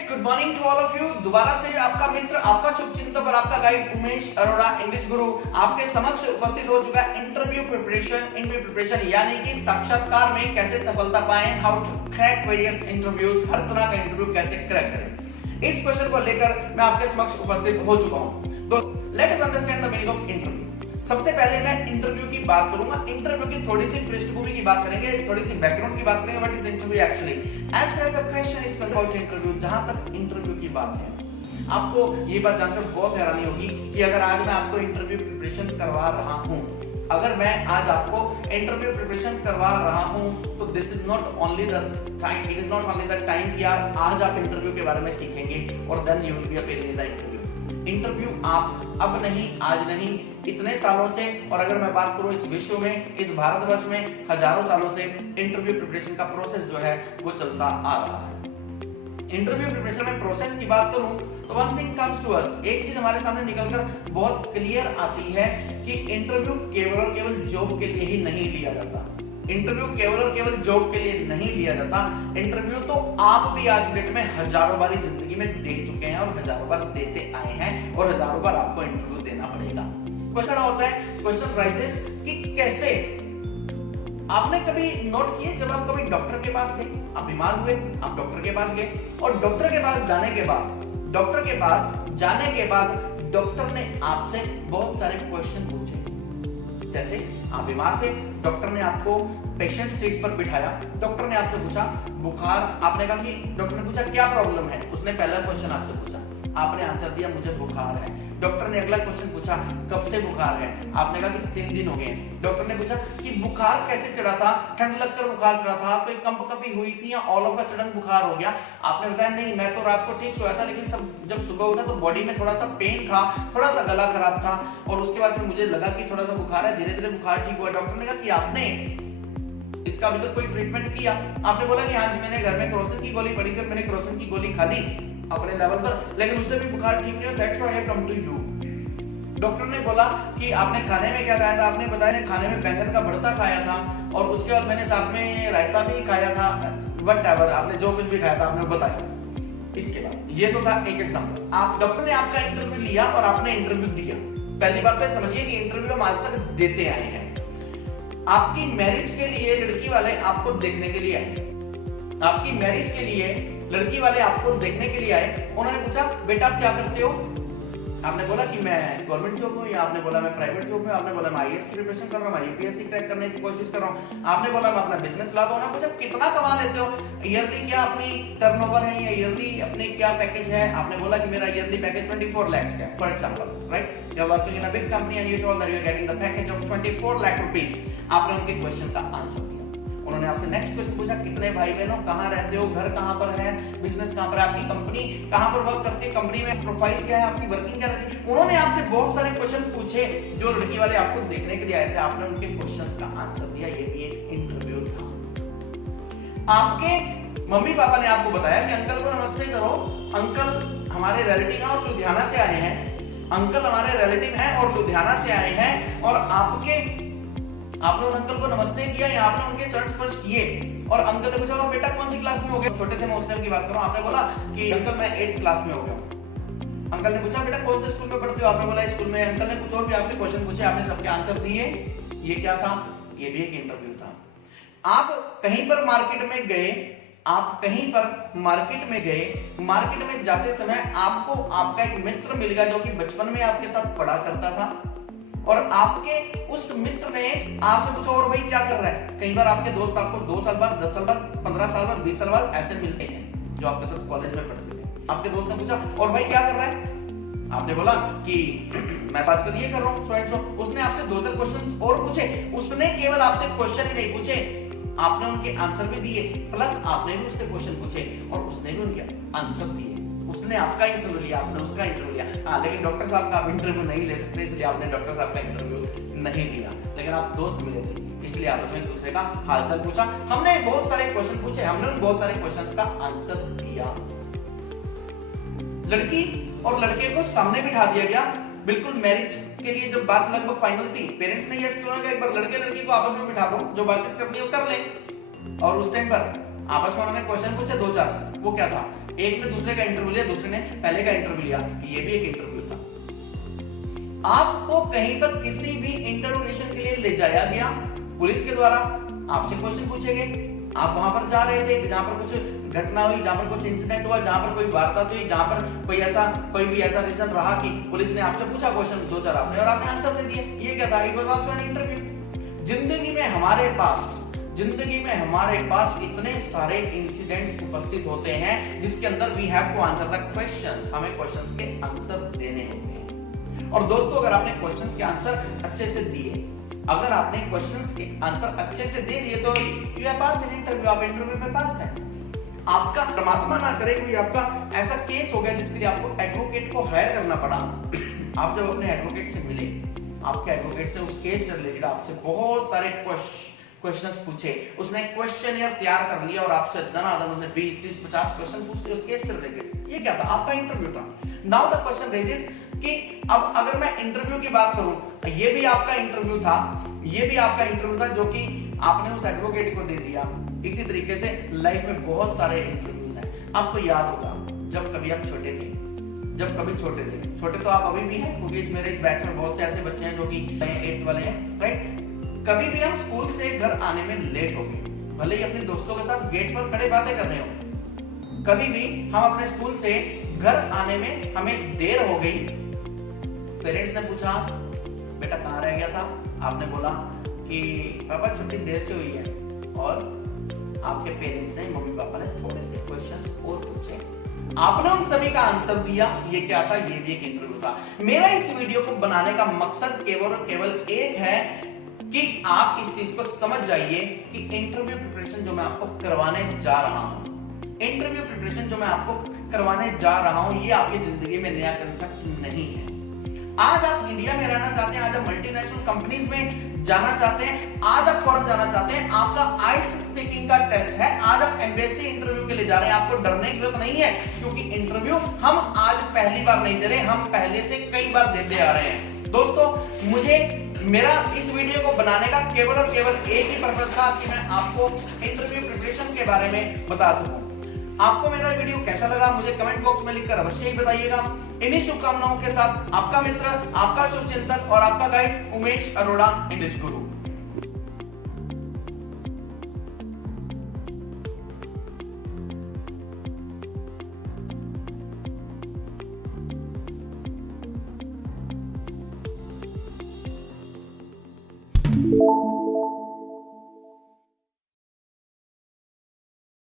Friends, good morning to all of you. दोबारा से आपका मित्र, आपका शुभचिंतक और आपका गाइड उमेश अरोड़ा इंग्लिश गुरु आपके समक्ष उपस्थित हो चुका है। इंटरव्यू प्रिपरेशन यानी कि साक्षात्कार में कैसे सफलता पाएं, how to crack various interviews, हर तरह का इंटरव्यू कैसे क्रैक करें, इस क्वेश्चन को लेकर मैं आपके समक्ष उपस्थित हो चुका हूं। तो let us understand the meaning of interview. सबसे पहले मैं इंटरव्यू की बात करूंगा। इंटरव्यू की थोड़ी सी पृष्ठभूमि की बात करेंगे, थोड़ी सी बैकग्राउंड की बात करेंगे। What is interview actually? As far as the question is about interview, जहां तक इंटरव्यू की बात है, आपको ये बात जानकर बहुत हैरानी होगी कि अगर आज मैं आपको इंटरव्यू प्रिपरेशन करवा रहा हूं, अगर मैं आज आपको इंटरव्यू प्रिपरेशन करवा रहा हूं, तो this is not only the time, it is not only the time कि आज आप इंटरव्यू के बारे में सीखेंगे और then you will be appearing in the interview. Interview आप अब नहीं, आज नहीं, इतने सालों से, और अगर मैं बात करूं इस विश्व में, इस भारतवर्ष में हजारों सालों से इंटरव्यू प्रिपरेशन का प्रोसेस जो है वो चलता आ रहा है। इंटरव्यू प्रिपरेशन में प्रोसेस की बात करूं तो one thing comes to us, एक चीज हमारे सामने निकलकर बहुत क्लियर आती है कि इंटरव्यू केवल और केवल जॉब के लिए ही नहीं लिया जाता। इंटरव्यू केवल और केवल जॉब के लिए नहीं लिया जाता। इंटरव्यू तो आप भी आज डेट में हजारों बार जिंदगी में दे चुके हैं और हजारों बार देते आए हैं और हजारों बार आपको इंटरव्यू देना पड़ेगा। क्वेश्चन होता है, क्वेश्चन राइजेस कि कैसे। आपने कभी नोट किए, जब आप कभी डॉक्टर के पास गए, आप बीमार हुए, आप डॉक्टर के पास गए और डॉक्टर के पास जाने के बाद डॉक्टर ने आपसे बहुत सारे क्वेश्चन पूछे। जैसे आप बीमार थे, डॉक्टर ने आपको पेशेंट सीट पर बिठाया, डॉक्टर ने आपसे पूछा बुखार, आपने कहा कि डॉक्टर ने पूछा क्या प्रॉब्लम है, उसने पहला क्वेश्चन आपसे पूछा, आपने आंसर दिया मुझे बुखार है। डॉक्टर ने अगला क्वेश्चन पूछा कब से बुखार है, आपने कहा कि 3 दिन हो गए। डॉक्टर ने पूछा कि बुखार कैसे चढ़ा था, ठंड लगकर बुखार चढ़ा था, कोई कंप कभी हुई थी या ऑल ऑफ अ सडन बुखार हो गया। आपने बताया नहीं, मैं तो रात को ठीक सोया था, लेकिन जब सुबह उठा तो बॉडी में थोड़ा सा पेन था, थोड़ा सा गला खराब था और उसके बाद फिर मुझे लगा कि थोड़ा सा बुखार है, धीरे धीरे बुखार ठीक हुआ। डॉक्टर ने कहा कि आपने इसका अभी तक कोई ट्रीटमेंट किया? आपने बोला कि हाँ जी, मैंने घर में क्रोसिन की गोली पड़ी थी, मैंने क्रोसिन की गोली खा ली अपने लेवल पर, लेकिन उससे भी बुखार ठीक नहीं हुआ, that's why I have come to you. Doctor ने बोला कि आपने खाने में क्या खाया था? आपने बताया खाने में बैंगन का भरता खाया था और उसके बाद मैंने साथ में रायता भी खाया था, व्हाटएवर आपने जो कुछ भी खाया था आपने बताया। इसके बाद ये तो था एक एग्जांपल। आप डॉक्टर ने आपका इंटरव्यू लिया और आपने इंटरव्यू दिया। पहली बात तो समझिए कि इंटरव्यू हम आज तक देते आए हैं। आपकी मैरिज के लिए लड़की वाले आपको देखने के लिए आए, आपकी मैरिज के लिए लड़की वाले आपको देखने के लिए आए। उन्होंने पूछा बेटा आप क्या करते हो? आपने बोला कि मैं गवर्नमेंट जॉब हूं, या आपने बोला मैं प्राइवेट जॉब में, आपने बोला मैं आईएएस की प्रिपरेशन कर रहा हूं, मैं यूपीएससी क्रैक करने की कोशिश कर रहा हूं, आपने बोला मैं अपना बिजनेस ला दो। उन्होंने पूछा कितना कमा लेते हो, ईयरली क्या अपनी टर्नओवर है या ईयरली अपने क्या पैकेज है? आपने बोला कि मेरा ईयरली पैकेज 24 लाख का, for example, right? You are working in a big company and you told that you are getting the package of 24 lakh rupees. आपने उनके क्वेश्चन का आंसर दिया। उन्होंने आपसे नेक्स्ट क्वेश्चन पूछा कितने भाई बहनों, कहां रहते हो, घर कहां पर है, बिजनेस कहां पर है, आपकी कंपनी कहां पर वर्क करती है, कंपनी में प्रोफाइल क्या है, आपकी वर्किंग क्या रहती है। उन्होंने आपसे बहुत सारे क्वेश्चन पूछे जो लड़की वाले आपको देखने के लिए आए थे। आपने उनके क्वेश्चंस का आंसर दिया। ये भी एक इंटरव्यू था। आपके मम्मी पापा ने आपको बताया कि अंकल को नमस्ते करो, अंकल हमारे रिलेटिव हैं और लुधियाना से आए हैं, अंकल हमारे रिलेटिव हैं और लुधियाना से आए हैं, और आपने उन अंकल को नमस्ते किया या आपने उनके चरण स्पर्श किए। और अंकल ने पूछा और बेटा कौन सी क्लास में हो गए? छोटे थे मैं उस टाइम की बात कर रहा हूं। आपने बोला कि अंकल मैं 8th क्लास में हो गया हूं। अंकल ने पूछा बेटा कौन से स्कूल में पढ़ते हो? आपने बोला स्कूल में। अंकल ने कुछ और भी आपसे क्वेश्चन पूछे, आपने सबके आंसर दिए। ये क्या था? ये भी एक इंटरव्यू था। आप कहीं पर मार्केट में गए, मार्केट में जाते समय आपको आपका एक मित्र मिल गया जो कि बचपन में आपके साथ पढ़ा करता था, और आपके उस मित्र ने आपसे पूछा और भाई क्या कर रहा है? कई बार आपके दोस्त आपको 2 साल बाद, 10 साल बाद, 15 साल बाद, 20 साल बाद ऐसे मिलते हैं जो आपके साथ कॉलेज में पढ़ते थे। आपके दोस्त ने पूछा और भाई क्या कर रहा है? आपने बोला कि मैं आजकल ये कर रहा हूँ, सो एंड सो। उसने आपसे 2-4 क्वेश्चन और पूछे। उसने केवल आपसे क्वेश्चन ही नहीं पूछे, आपने उनके आंसर भी दिए, प्लस आपने भी उससे क्वेश्चन पूछे और उसने भी उनके आंसर दिए। उसने आपका इंटरव्यू लिया, आपने उसका इंटरव्यू लिया। हाँ, लेकिन डॉक्टर साहब का आप इंटरव्यू नहीं ले सकते, इसलिए आपने डॉक्टर साहब का इंटरव्यू नहीं लिया, लेकिन आप दोस्त मिले थे, इसलिए आपस में एक दूसरे का हालचाल पूछा। हमने बहुत सारे क्वेश्चन पूछे, हमने उन बहुत सारे क्वेश्चन का आंसर दिया। लड़की और लड़के को सामने बिठा दिया गया। बिल्कुल मैरिज के लिए जब बात लगभग फाइनल थी, पेरेंट्स ने यह सोचा कि एक बार लड़के लड़की को आपस में बिठा दो, जो बातचीत करनी हो कर ले। और उस टाइम पर आपस में उन्होंने क्वेश्चन पूछे 2-4। वो क्या था एक ने दूसरे का इंटरव्यू लिया, दूसरे ने पहले का इंटरव्यू लिया, ये भी एक इंटरव्यू था। आपको कहीं पर किसी भी इंटरोगेशन के लिए ले जाया गया पुलिस के द्वारा, आपसे क्वेश्चन पूछे गए, आप वहां पर जा रहे थे जहां पर कुछ घटना हुई, जहां पर कुछ इंसिडेंट हुआ, जहां पर कोई वारदात हुई, जहां पर कोई भी ऐसा रीजन रहा कि पुलिस ने आपसे पूछा क्वेश्चन, दो चार आपने और आपने आंसर दे दिए, ये क्या था? It was also an interview. जिंदगी में हमारे पास इतने सारे इंसिडेंट्स उपस्थित होते हैं जिसके अंदर we have to answer the questions, हमें क्वेश्चंस के आंसर देने होते हैं। और दोस्तों, अगर आपने क्वेश्चंस के आंसर अच्छे से दिए, अगर आपने क्वेश्चंस के आंसर अच्छे से दे दिए तो you are pass in interview, आप इंटरव्यू में पास हैं। आपका परमात्मा ना करे कोई आपका ऐसा केस हो गया जिसके लिए आपको एडवोकेट को हायर करना पड़ा। आप जब अपने एडवोकेट से मिले, आपके एडवोकेट से उस केस से रिलेटेड आपसे बहुत सारे क्वेश्चंस पूछे, उसने क्वेश्चनियर तैयार कर लिया और आपसे धनाधन उसने 20, 30, 50 क्वेश्चन पूछे उस केस से रिलेटेड। ये क्या था? आपका इंटरव्यू था। नाउ द क्वेश्चन रेजेस कि अब अगर मैं इंटरव्यू की बात करूं, ये भी आपका इंटरव्यू था, ये भी आपका इंटरव्यू था जो कि आपने उस एडवोकेट को दे दिया। इसी तरीके से लाइफ में बहुत सारे इंटरव्यूज हैं। आपको याद होगा जब कभी आप छोटे थे, छोटे तो आप अभी भी हैं, क्योंकि मेरे इस बैच में बहुत से ऐसे बच्चे हैं जो कि 8th वाले हैं, राइट? कभी भी हम स्कूल से घर आने में लेट हो गए, भले ही अपने दोस्तों के साथ गेट पर खड़े बातें करने हो, कभी भी हम अपने स्कूल से घर आने में हमें देर हो गई, पेरेंट्स ने पूछा बेटा कहाँ रह गया था, आपने बोला कि पापा छुट्टी देर से हुई है, और आपके पेरेंट्स ने, मम्मी पापा ने थोड़े से क्वेश्चंस और पूछे, आपने उन सभी का आंसर दिया। ये क्या था? ये भी एक इंटरव्यू था। मेरा इस वीडियो को बनाने का मकसद केवल और केवल एक है कि आप इस चीज को समझ जाइए कि इंटरव्यू प्रिपरेशन जो मैं आपको करवाने जा रहा हूं, ये आपकी जिंदगी में नया कंसेप्ट नहीं है। आज आप इंडिया में रहना चाहते हैं, आज आप मल्टीनेशनल कंपनीज में जाना चाहते हैं, आज आप फॉरेन जाना चाहते हैं, आपका आईएलटीएस स्पीकिंग का टेस्ट है, आज आप एमबेसी इंटरव्यू के लिए जा रहे हैं, आपको डरने की जरूरत नहीं है, क्योंकि इंटरव्यू हम आज पहली बार नहीं दे रहे, हम पहले से कई बार देते आ रहे हैं। दोस्तों, मुझे मेरा इस वीडियो को बनाने का केवल और केवल एक ही पर्पस था कि मैं आपको इंटरव्यू प्रिपरेशन के बारे में बता सकूं। आपको मेरा वीडियो कैसा लगा मुझे कमेंट बॉक्स में लिखकर अवश्य ही बताइएगा। इन्हीं शुभकामनाओं के साथ आपका मित्र, आपका शुभचिंतक और आपका गाइड उमेश अरोड़ा इंग्लिश गुरु।